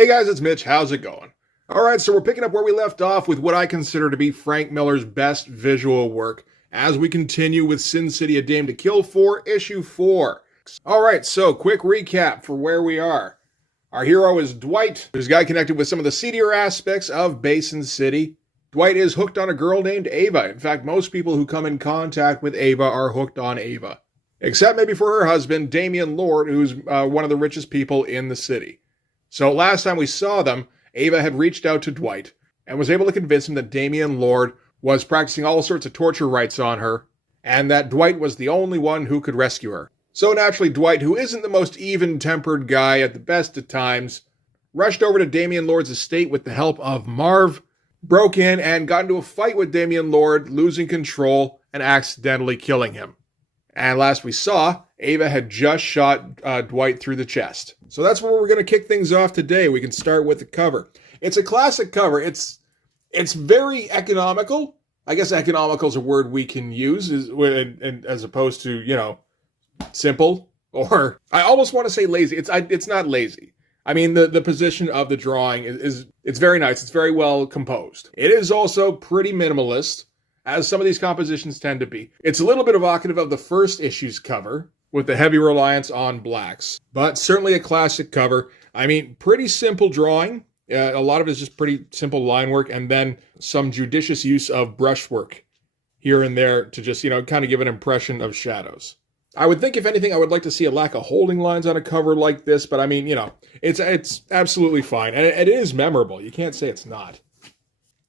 Hey guys, it's Mitch. How's it going? Alright, so we're picking up where we left off with what I consider to be Frank Miller's best visual work as we continue with Sin City: A Dame to Kill for issue 4. Alright, so quick recap for where we are. Our hero is Dwight, who's got connected with some of the seedier aspects of Basin City. Dwight is hooked on a girl named Ava. In fact, most people who come in contact with Ava are hooked on Ava. Except maybe for her husband, Damian Lord, who's one of the richest people in the city. So last time we saw them, Ava had reached out to Dwight and was able to convince him that Damian Lord was practicing all sorts of torture rites on her, and that Dwight was the only one who could rescue her. So naturally, Dwight, who isn't the most even-tempered guy at the best of times, rushed over to Damian Lord's estate with the help of Marv, broke in and got into a fight with Damian Lord, losing control and accidentally killing him. And last we saw, Ava had just shot Dwight through the chest. So that's where we're going to kick things off today. We can start with the cover. It's a classic cover. It's very economical. I guess economical is a word we can use as opposed to, simple. Or I almost want to say lazy. It's not lazy. I mean, the position of the drawing is very nice. It's very well composed. It is also pretty minimalist, as some of these compositions tend to be. It's a little bit evocative of the first issue's cover, with the heavy reliance on blacks, but certainly a classic cover. I mean, pretty simple drawing. A lot of it is just pretty simple line work, and then some judicious use of brushwork here and there to just, kind of give an impression of shadows. I would think, if anything, I would like to see a lack of holding lines on a cover like this, but I mean, it's absolutely fine, and it is memorable. You can't say it's not.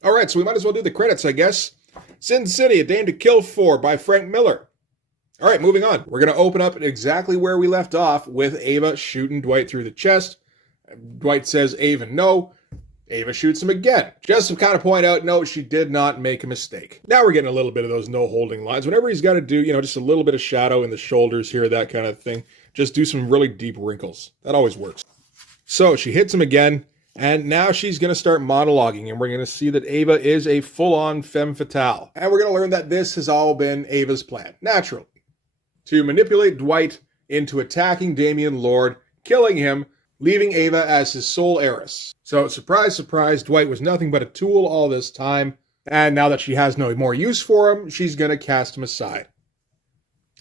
All right, so we might as well do the credits, I guess. Sin City: A Dame to Kill For by Frank Miller. All right, moving on. We're going to open up exactly where we left off with Ava shooting Dwight through the chest. Dwight says Ava no. Ava shoots him again. Just to kind of point out, no, she did not make a mistake. Now we're getting a little bit of those no holding lines. Whenever he's got to do, just a little bit of shadow in the shoulders here, that kind of thing, just do some really deep wrinkles. That always works. So she hits him again. And now she's going to start monologuing, and we're going to see that Ava is a full-on femme fatale. And we're going to learn that this has all been Ava's plan, naturally, to manipulate Dwight into attacking Damian Lord, killing him, leaving Ava as his sole heiress. So, surprise, surprise, Dwight was nothing but a tool all this time, and now that she has no more use for him, she's going to cast him aside.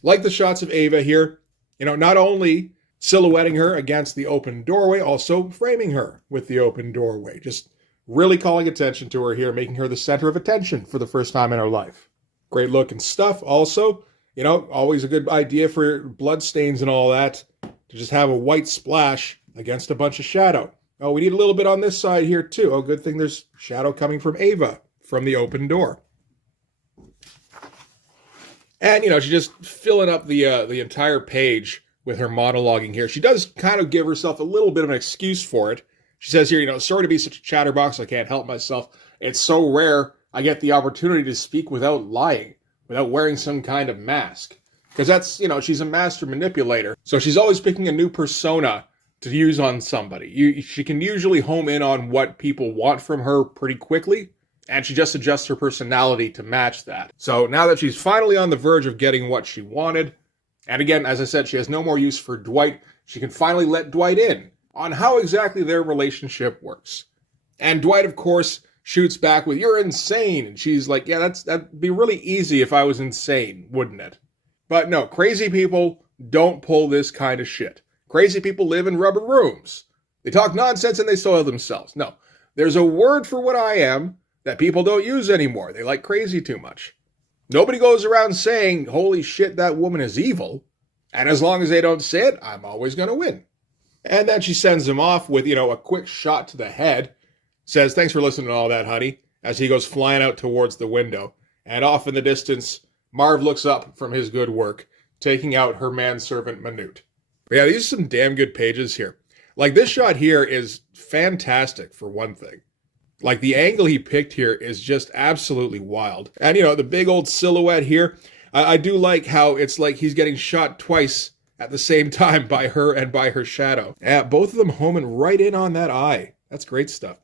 Like the shots of Ava here, not only silhouetting her against the open doorway, also framing her with the open doorway. Just really calling attention to her here, making her the center of attention for the first time in her life. Great looking stuff. Also, always a good idea for blood stains and all that, to just have a white splash against a bunch of shadow. Oh, we need a little bit on this side here too. Oh, good thing there's shadow coming from Ava from the open door. And, she's just filling up the entire page with her monologuing here. She does kind of give herself a little bit of an excuse for it. She says here, sorry to be such a chatterbox, I can't help myself. It's so rare I get the opportunity to speak without lying, without wearing some kind of mask. Because that's, she's a master manipulator. So she's always picking a new persona to use on somebody. She can usually home in on what people want from her pretty quickly, and she just adjusts her personality to match that. So now that she's finally on the verge of getting what she wanted, and again, as I said, she has no more use for Dwight, she can finally let Dwight in on how exactly their relationship works. And Dwight, of course, shoots back with, "You're insane." And she's like, "Yeah, that'd be really easy if I was insane, wouldn't it?" But no, crazy people don't pull this kind of shit. Crazy people live in rubber rooms. They talk nonsense and they soil themselves. No, there's a word for what I am that people don't use anymore. They like crazy too much. Nobody goes around saying, "Holy shit, that woman is evil." And as long as they don't say it, I'm always going to win. And then she sends him off with, a quick shot to the head. Says, "Thanks for listening to all that, honey," as he goes flying out towards the window. And off in the distance, Marv looks up from his good work, taking out her manservant Manute. But yeah, these are some damn good pages here. Like, this shot here is fantastic, for one thing. Like, the angle he picked here is just absolutely wild. And, the big old silhouette here, I do like how it's like he's getting shot twice at the same time by her and by her shadow. Both of them homing right in on that eye. That's great stuff.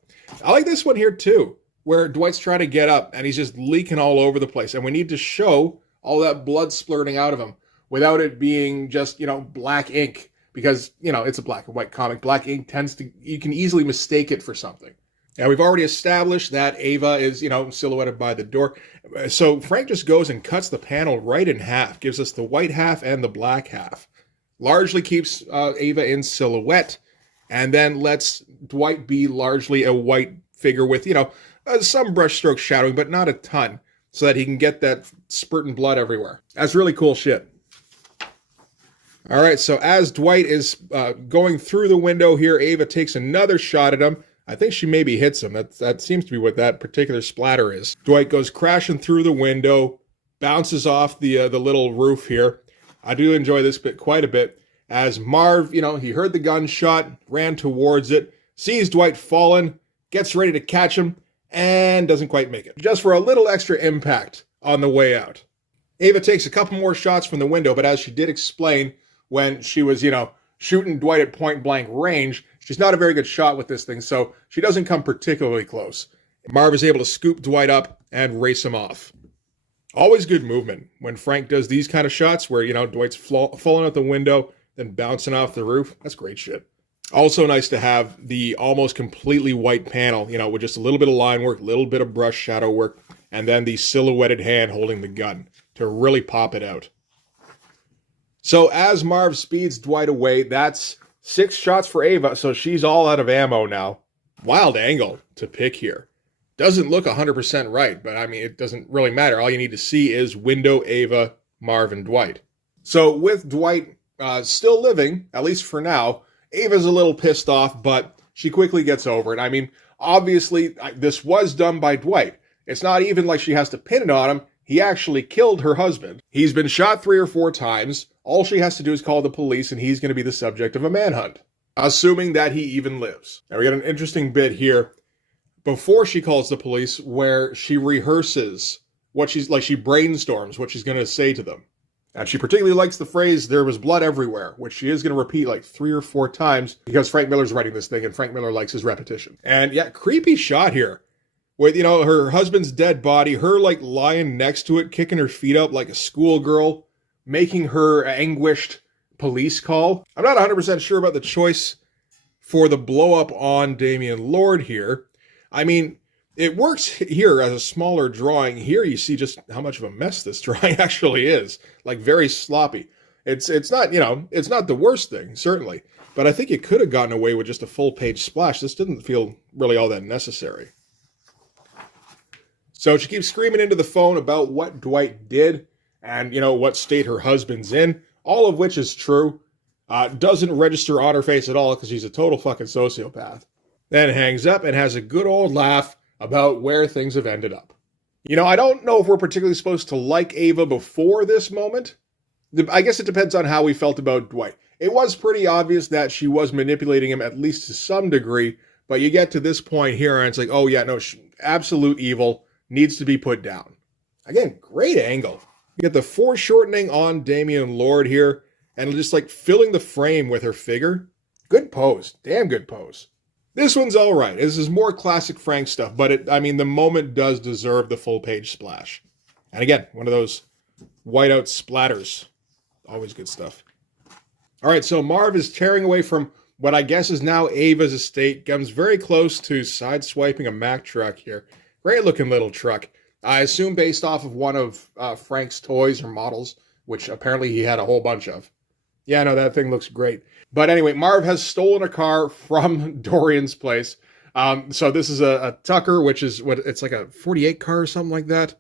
I like this one here, too, where Dwight's trying to get up and he's just leaking all over the place. And we need to show all that blood splurting out of him without it being just, black ink. because, you know, it's a black and white comic. Black ink you can easily mistake it for something. Now, we've already established that Ava is, you know, silhouetted by the door. So Frank just goes and cuts the panel right in half, gives us the white half and the black half. Largely keeps Ava in silhouette, and then lets Dwight be largely a white figure with, you know, some brushstroke shadowing, but not a ton, so that he can get that spurting blood everywhere. That's really cool shit. All right, so as Dwight is going through the window here, Ava takes another shot at him. I think she maybe hits him. That seems to be what that particular splatter is. Dwight goes crashing through the window, bounces off the little roof here. I do enjoy this bit quite a bit. As Marv, you know, he heard the gunshot, ran towards it, sees Dwight falling, gets ready to catch him, and doesn't quite make it. Just for a little extra impact on the way out. Ava takes a couple more shots from the window, but as she did explain when she was, you know, shooting Dwight at point blank range, she's not a very good shot with this thing, so she doesn't come particularly close. Marv is able to scoop Dwight up and race him off. Always good movement when Frank does these kind of shots where, you know, Dwight's falling out the window, then bouncing off the roof. That's great shit. Also nice to have the almost completely white panel, you know, with just a little bit of line work, a little bit of brush shadow work, and then the silhouetted hand holding the gun to really pop it out. So as Marv speeds Dwight away, that's 6 shots for Ava, so she's all out of ammo now. Wild angle to pick here. Doesn't look 100% right, but I mean, it doesn't really matter. All you need to see is window, Ava, Marv, and Dwight. So with Dwight still living, at least for now, Ava's a little pissed off, but she quickly gets over it. I mean, obviously, this was done by Dwight. It's not even like she has to pin it on him. He actually killed her husband. He's been shot 3 or 4 times. All she has to do is call the police, and he's going to be the subject of a manhunt, assuming that he even lives. Now, we got an interesting bit here before she calls the police where she rehearses what she brainstorms what she's going to say to them. And she particularly likes the phrase, "there was blood everywhere," which she is going to repeat like 3 or 4 times because Frank Miller's writing this thing and Frank Miller likes his repetition. And yeah, creepy shot here with, you know, her husband's dead body, her like lying next to it, kicking her feet up like a schoolgirl, making her anguished police call. I'm not 100% sure about the choice for the blow up on Damian Lord here. I mean, it works here as a smaller drawing. Here you see just how much of a mess this drawing actually is. Like, very sloppy. It's not, you know, it's not the worst thing, certainly. But I think it could have gotten away with just a full-page splash. This didn't feel really all that necessary. So she keeps screaming into the phone about what Dwight did and, you know, what state her husband's in, all of which is true. Doesn't register on her face at all because she's a total fucking sociopath. Then hangs up and has a good old laugh about where things have ended up. You know, I don't know if we're particularly supposed to like Ava before this moment. I guess it depends on how we felt about Dwight. It was pretty obvious that she was manipulating him, at least to some degree, but you get to this point here and it's like, oh yeah, no, absolute evil, needs to be put down. Again, great angle. You get the foreshortening on Damian Lord here, and just like filling the frame with her figure. Good pose. Damn good pose. This one's all right. This is more classic Frank stuff, but I mean, the moment does deserve the full page splash. And again, one of those whiteout splatters. Always good stuff. All right, so Marv is tearing away from what I guess is now Ava's estate. Comes very close to sideswiping a Mack truck here. Great looking little truck. I assume based off of one of Frank's toys or models, which apparently he had a whole bunch of. Yeah, no, that thing looks great. But anyway, Marv has stolen a car from Dorian's place. So this is a Tucker, which is it's like a 48 car or something like that,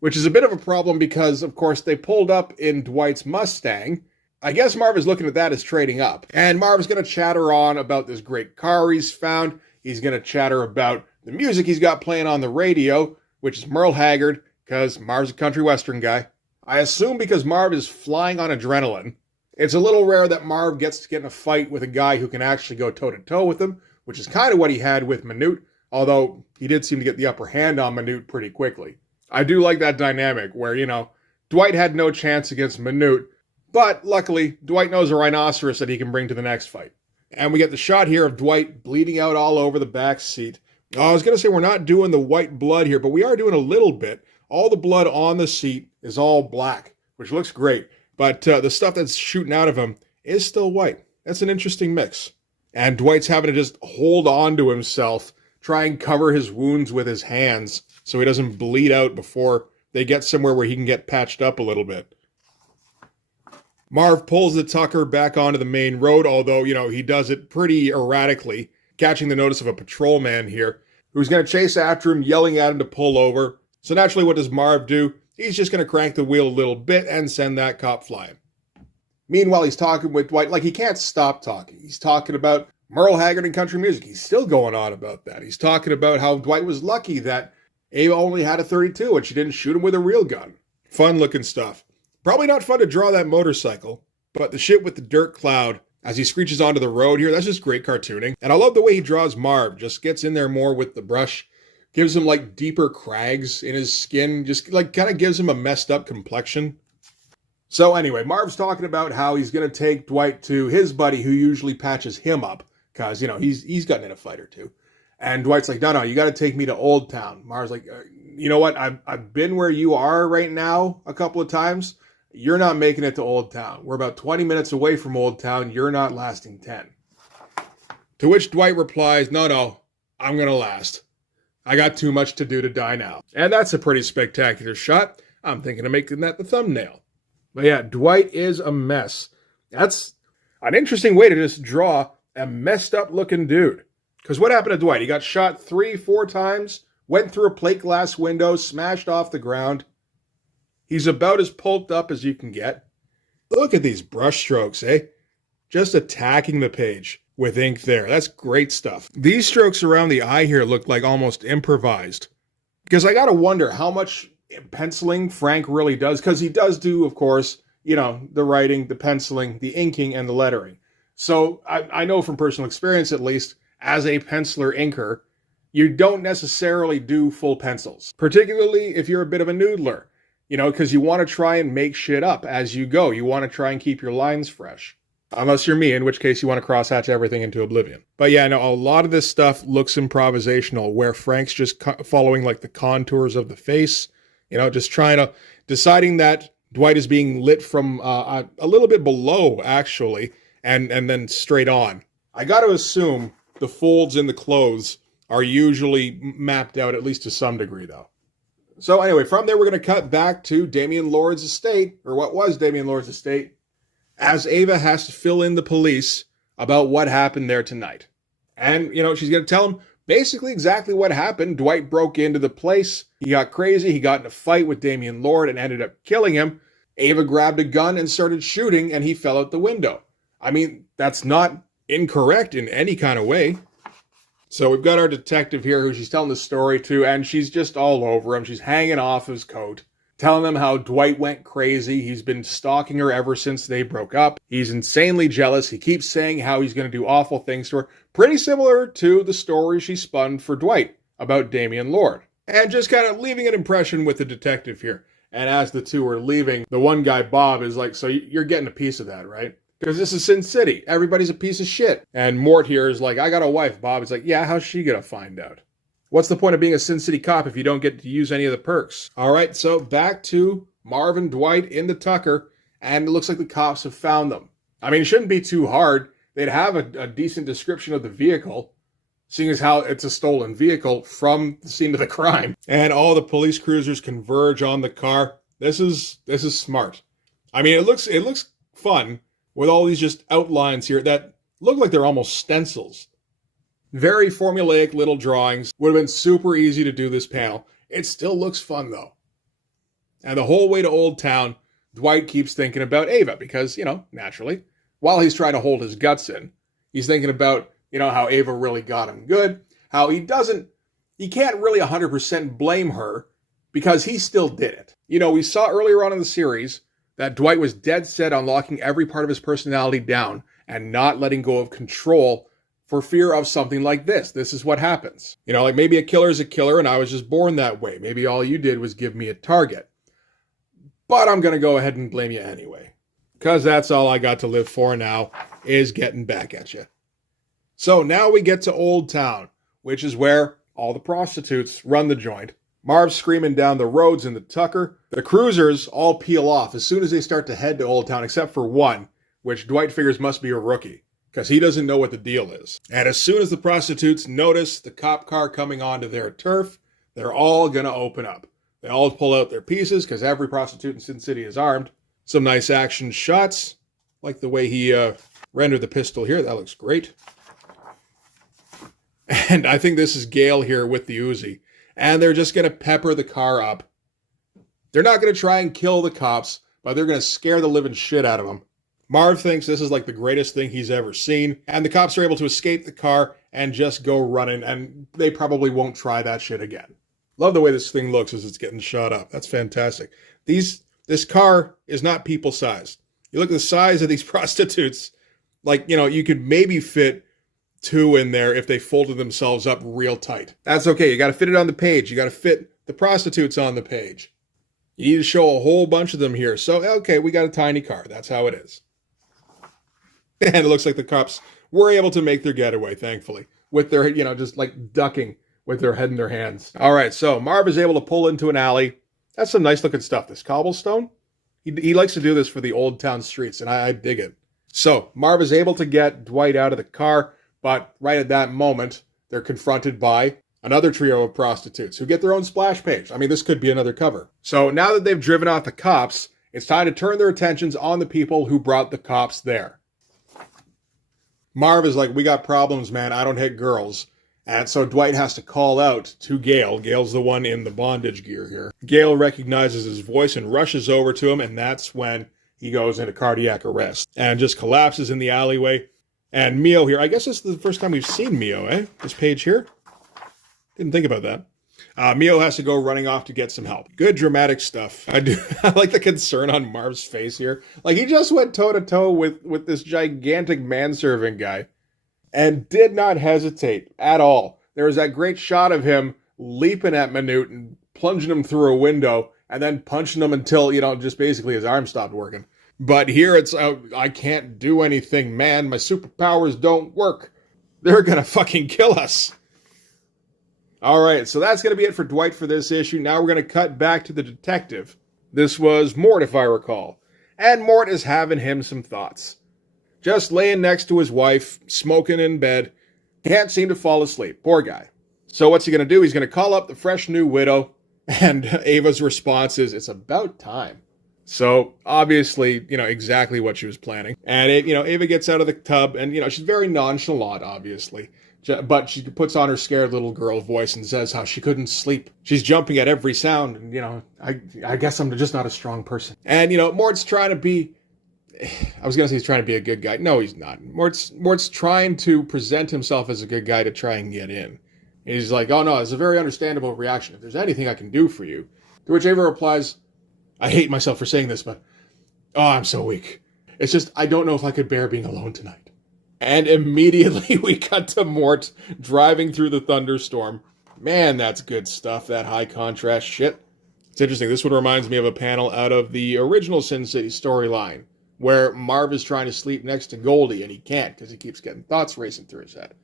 which is a bit of a problem because, of course, they pulled up in Dwight's Mustang. I guess Marv is looking at that as trading up. And Marv's going to chatter on about this great car he's found. He's going to chatter about the music he's got playing on the radio, which is Merle Haggard, because Marv's a country western guy. I assume because Marv is flying on adrenaline. It's a little rare that Marv gets to get in a fight with a guy who can actually go toe-to-toe with him, which is kind of what he had with Minute, although he did seem to get the upper hand on Minute pretty quickly. I do like that dynamic where, you know, Dwight had no chance against Minute, but luckily, Dwight knows a rhinoceros that he can bring to the next fight. And we get the shot here of Dwight bleeding out all over the back seat. I was going to say we're not doing the white blood here, but we are doing a little bit. All the blood on the seat is all black, which looks great. But the stuff that's shooting out of him is still white. That's an interesting mix. And Dwight's having to just hold on to himself, try and cover his wounds with his hands so he doesn't bleed out before they get somewhere where he can get patched up a little bit. Marv pulls the Tucker back onto the main road, although, he does it pretty erratically, catching the notice of a patrolman here, who's going to chase after him, yelling at him to pull over. So naturally, what does Marv do? He's just going to crank the wheel a little bit and send that cop flying. Meanwhile, he's talking with Dwight, like he can't stop talking. He's talking about Merle Haggard and country music. He's still going on about that. He's talking about how Dwight was lucky that Ava only had a .32 and she didn't shoot him with a real gun. Fun looking stuff. Probably not fun to draw that motorcycle, but the shit with the dirt cloud as he screeches onto the road here, that's just great cartooning. And I love the way he draws Marv, just gets in there more with the brush, gives him like deeper crags in his skin, just like kind of gives him a messed up complexion. So anyway, Marv's talking about how he's going to take Dwight to his buddy who usually patches him up because, he's gotten in a fight or two. And Dwight's like, no, you got to take me to Oldtown. Marv's like, you know what? I've been where you are right now a couple of times. You're not making it to Oldtown. We're about 20 minutes away from Oldtown. You're not lasting 10. To which Dwight replies, no, I'm going to last. I got too much to do to die now. And that's a pretty spectacular shot. I'm thinking of making that the thumbnail. But yeah, Dwight is a mess. That's an interesting way to just draw a messed up looking dude. Because what happened to Dwight? He got shot 3-4 times, went through a plate glass window, smashed off the ground. He's about as pulped up as you can get. Look at these brush strokes, eh? Just attacking the page with ink there. That's great stuff. These strokes around the eye here look like almost improvised. Because I gotta wonder how much penciling Frank really does. Because he does do, of course, the writing, the penciling, the inking, and the lettering. So I know from personal experience, at least, as a penciler inker, you don't necessarily do full pencils. Particularly if you're a bit of a noodler. Because you want to try and make shit up as you go. You want to try and keep your lines fresh. Unless you're me, in which case you want to crosshatch everything into oblivion. But yeah, no, a lot of this stuff looks improvisational, where Frank's just following like the contours of the face, just deciding that Dwight is being lit from a little bit below, actually, and then straight on. I got to assume the folds in the clothes are usually mapped out, at least to some degree, though. So anyway, from there, we're going to cut back to Damian Lord's estate, or what was Damian Lord's estate, as Ava has to fill in the police about what happened there tonight. And, she's going to tell him basically exactly what happened. Dwight broke into the place. He got crazy. He got in a fight with Damian Lord and ended up killing him. Ava grabbed a gun and started shooting, and he fell out the window. I mean, that's not incorrect in any kind of way. So we've got our detective here who she's telling the story to, and she's just all over him. She's hanging off his coat, telling him how Dwight went crazy. He's been stalking her ever since they broke up. He's insanely jealous. He keeps saying how he's going to do awful things to her. Pretty similar to the story she spun for Dwight about Damian Lord. And just kind of leaving an impression with the detective here. And as the two are leaving, the one guy, Bob, is like, so you're getting a piece of that, right? Because this is Sin City. Everybody's a piece of shit. And Mort here is like, I got a wife, Bob. It's like, yeah, how's she going to find out? What's the point of being a Sin City cop if you don't get to use any of the perks? All right, so back to Marv and Dwight in the Tucker, and it looks like the cops have found them. I mean, it shouldn't be too hard. They'd have a decent description of the vehicle, seeing as how it's a stolen vehicle from the scene of the crime. And all the police cruisers converge on the car. This is smart. I mean, it looks fun, with all these just outlines here that look like they're almost stencils. Very formulaic little drawings. Would have been super easy to do this panel. It still looks fun, though. And the whole way to Oldtown, Dwight keeps thinking about Ava because, naturally, while he's trying to hold his guts in, he's thinking about, how Ava really got him good, how he can't really 100% blame her because he still did it. We saw earlier on in the series that Dwight was dead set on locking every part of his personality down and not letting go of control for fear of something like this. This is what happens. Like maybe a killer is a killer and I was just born that way. Maybe all you did was give me a target. But I'm going to go ahead and blame you anyway. Because that's all I got to live for now, is getting back at you. So now we get to Oldtown, which is where all the prostitutes run the joint. Marv's screaming down the roads in the Tucker. The cruisers all peel off as soon as they start to head to Oldtown, except for one, which Dwight figures must be a rookie. because he doesn't know what the deal is. And as soon as the prostitutes notice the cop car coming onto their turf, they're all going to open up. They all pull out their pieces because every prostitute in Sin City is armed. Some nice action shots, like the way he rendered the pistol here. That looks great. And I think this is Gale here with the Uzi. And they're just going to pepper the car up. They're not going to try and kill the cops, but they're going to scare the living shit out of them. Marv thinks this is like the greatest thing he's ever seen. And the cops are able to escape the car and just go running. And they probably won't try that shit again. Love the way this thing looks as it's getting shot up. That's fantastic. This car is not people-sized. You look at the size of these prostitutes, like, you know, you could maybe fit 2 in there if they folded themselves up real tight. That's okay. You got to fit it on the page. You got to fit the prostitutes on the page. You need to show a whole bunch of them here. So, okay, we got a tiny car. That's how it is. And it looks like the cops were able to make their getaway, thankfully, with their, you know, just like ducking with their head in their hands. All right, so Marv is able to pull into an alley. That's some nice looking stuff. This cobblestone, he likes to do this for the Oldtown streets, and I dig it. So Marv is able to get Dwight out of the car, but right at that moment, they're confronted by another trio of prostitutes who get their own splash page. I mean, this could be another cover. So now that they've driven off the cops, it's time to turn their attentions on the people who brought the cops there. Marv is like, we got problems, man. I don't hit girls. And so Dwight has to call out to Gale. Gale's the one in the bondage gear here. Gale recognizes his voice and rushes over to him, and that's when he goes into cardiac arrest and just collapses in the alleyway. And Mio here, I guess this is the first time we've seen Mio, eh? This page here. Didn't think about that. Mio has to go running off to get some help. Good dramatic stuff. I like the concern on Marv's face here. Like, he just went toe-to-toe with this gigantic manservant guy and did not hesitate at all. There was that great shot of him leaping at Minute and plunging him through a window and then punching him until, you know, just basically his arm stopped working. But here it's, I can't do anything, man. My superpowers don't work. They're gonna fucking kill us. All right, so that's going to be it for Dwight for this issue. Now we're going to cut back to the detective. This was Mort, if I recall. And Mort is having him some thoughts. Just laying next to his wife, smoking in bed. Can't seem to fall asleep. Poor guy. So what's he going to do? He's going to call up the fresh new widow. And Ava's response is, it's about time. So obviously, you know, exactly what she was planning. And, Ava gets out of the tub and, she's very nonchalant, obviously. But she puts on her scared little girl voice and says how she couldn't sleep. She's jumping at every sound. And, I guess I'm just not a strong person. And, Mort's trying to be, I was going to say he's trying to be a good guy. No, he's not. Mort's trying to present himself as a good guy to try and get in. And he's like, oh no, it's a very understandable reaction. If there's anything I can do for you. To which Ava replies, I hate myself for saying this, but, oh, I'm so weak. It's just, I don't know if I could bear being alone tonight. And immediately we cut to Mort driving through the thunderstorm. Man, that's good stuff, that high contrast shit. It's interesting. This one reminds me of a panel out of the original Sin City storyline, where Marv is trying to sleep next to Goldie, and he can't because he keeps getting thoughts racing through his head.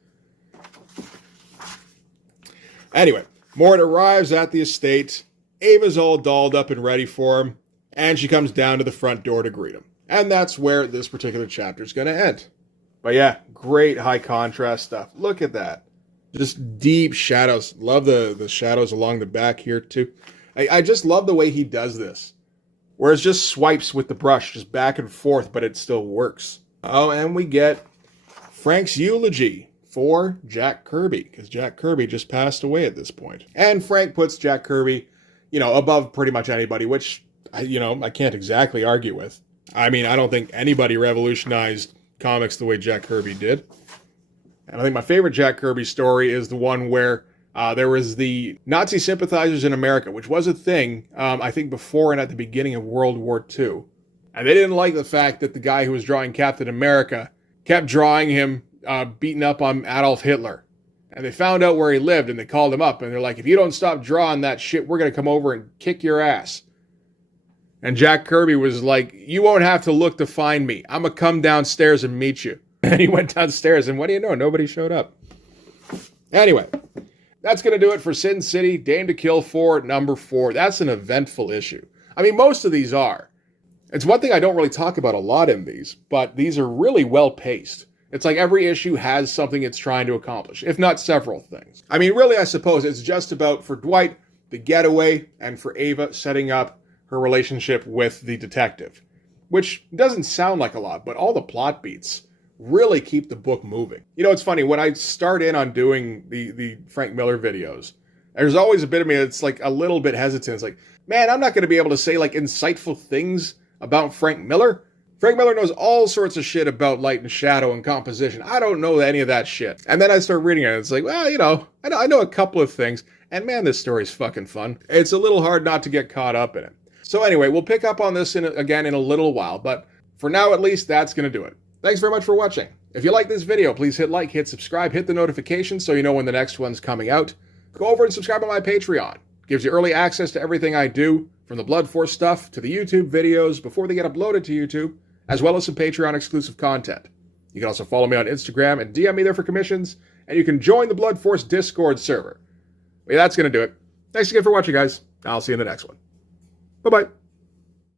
Anyway, Mort arrives at the estate. Ava's all dolled up and ready for him, and she comes down to the front door to greet him. And that's where this particular chapter is going to end. But yeah, great high contrast stuff. Look at that. Just deep shadows. Love the shadows along the back here too. I just love the way he does this. Where it just swipes with the brush, just back and forth, but it still works. Oh, and we get Frank's eulogy for Jack Kirby, because Jack Kirby just passed away at this point. And Frank puts Jack Kirby, above pretty much anybody, which, I can't exactly argue with. I mean, I don't think anybody revolutionized comics the way Jack Kirby did. And I think my favorite Jack Kirby story is the one where there was the Nazi sympathizers in America, which was a thing, I think, before and at the beginning of World War II. And they didn't like the fact that the guy who was drawing Captain America kept drawing him beating up on Adolf Hitler. And they found out where he lived, and they called him up, and they're like, if you don't stop drawing that shit, we're going to come over and kick your ass. And Jack Kirby was like, you won't have to look to find me. I'm going to come downstairs and meet you. And he went downstairs, and what do you know? Nobody showed up. Anyway, that's going to do it for Sin City, Dame to Kill 4, number 4. That's an eventful issue. I mean, most of these are. It's one thing I don't really talk about a lot in these, but these are really well paced. It's like every issue has something it's trying to accomplish, if not several things. I mean, really, I suppose it's just about, for Dwight, the getaway, and for Ava, setting up her relationship with the detective. Which doesn't sound like a lot, but all the plot beats really keep the book moving. You know, it's funny, when I start in on doing the Frank Miller videos, there's always a bit of me that's like a little bit hesitant. It's like, man, I'm not going to be able to say like insightful things about Frank Miller. Frank Miller knows all sorts of shit about light and shadow and composition. I don't know any of that shit. And then I start reading it, and it's like, well, you know, I know a couple of things. And man, this story's fucking fun. It's a little hard not to get caught up in it. So anyway, we'll pick up on this again in a little while. But for now, at least, that's going to do it. Thanks very much for watching. If you like this video, please hit like, hit subscribe, hit the notification so you know when the next one's coming out. Go over and subscribe on my Patreon. Gives you early access to everything I do, from the Blood Force stuff to the YouTube videos before they get uploaded to YouTube, as well as some Patreon exclusive content. You can also follow me on Instagram and DM me there for commissions, and you can join the Blood Force Discord server. Well, yeah, that's going to do it. Thanks again for watching, guys. I'll see you in the next one. Bye-bye.